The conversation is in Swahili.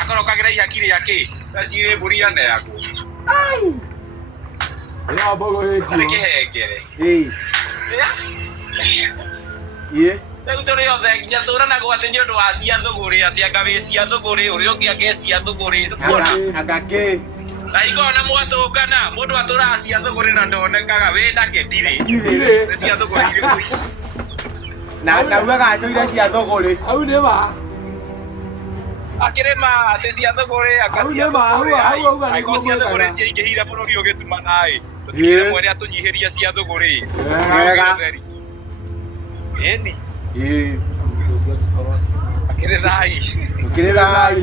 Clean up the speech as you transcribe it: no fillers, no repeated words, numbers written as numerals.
Akorokagira ihakiri yake. Tacire mburi ya yako. Ai. Ya bogo yeku. Ari kihengere. Ye. Rĩu tũrĩ othe nginya tũranaga atĩ nĩ ũndũ wa cia thũgũrĩ atĩ anga wĩ cia thũgũrĩ ũrĩa ũngĩ angĩ cia thũgũrĩ kuona Agake. na igona mwatũngana mũndũ atũraga cia thũgũrĩ na ndonekaga wĩ nake ndirĩ Ndirĩ. cia thũgũrĩ irĩ Na ugaga atũire cia thũgũrĩ. Hau nĩ ma. akĩrĩma atĩ cia thũgũrĩ anga cia thũgũrĩ aiko cia thũgũrĩ ciaingĩhire bũrũri ũgĩtumana ĩ tũtigire mwere atũnyihĩria cia thũgũrĩ Wega. ĩni Ĩ. akĩrĩ thai Ukĩrĩ thai.